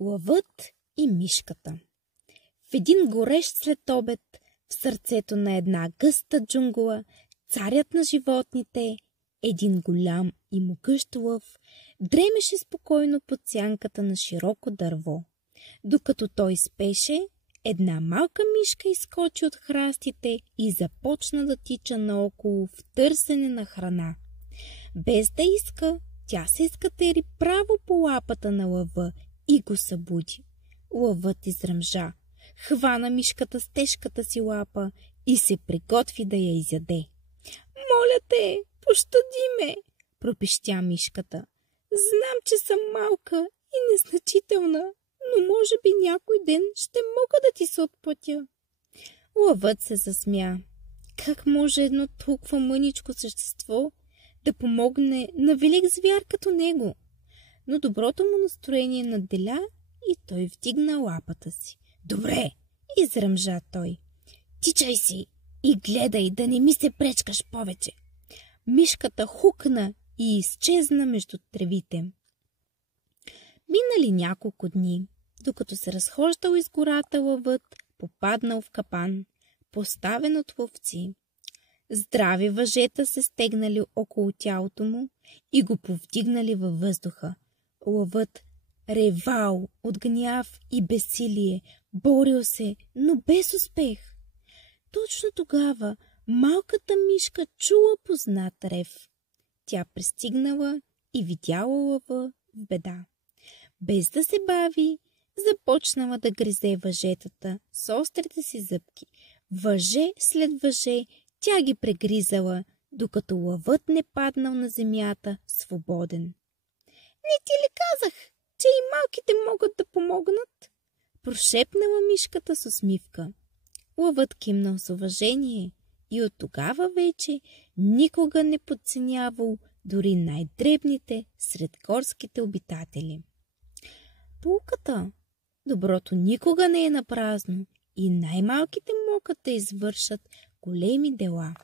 Лъвът и мишката. В един горещ следобед, в сърцето на една гъста джунгла, царят на животните, един голям и могъщ лъв, дремеше спокойно под сянката на широко дърво. Докато той спеше, една малка мишка изскочи от храстите и започна да тича наоколо в търсене на храна. Без да иска, тя се изкатери право по лапата на лъва и го събуди. Лъвът изръмжа, хвана мишката с тежката си лапа и се приготви да я изяде. „Моля те, пощади ме!“ пропищя мишката. „Знам, че съм малка и незначителна, но може би някой ден ще мога да ти се отплатя.“ Лъвът се засмя. Как може едно толкова мъничко същество да помогне на велик звяр като него? Но доброто му настроение надделя и той вдигна лапата си. „Добре!“ изръмжа той. „Тичай си и гледай да не ми се пречкаш повече.“ Мишката хукна и изчезна между тревите. Минали няколко дни, докато се разхождал из гората, лъвът попаднал в капан, поставен от ловци. Здрави въжета се стегнали около тялото му и го повдигнали във въздуха. Лъвът ревал от гняв и безсилие, борил се, но без успех. Точно тогава малката мишка чула познат рев. Тя пристигнала и видяла лъва в беда. Без да се бави, започнала да гризе въжетата с острите си зъбки. Въже след въже тя ги прегризала, докато лъвът не паднал на земята свободен. „Не ти ли казах, че и малките могат да помогнат?“ прошепнала мишката с усмивка. Лъвът кимнал с уважение и от тогава вече никога не подценявал дори най-дребните сред горските обитатели. Поуката: доброто никога не е напразно и най-малките могат да извършат големи дела.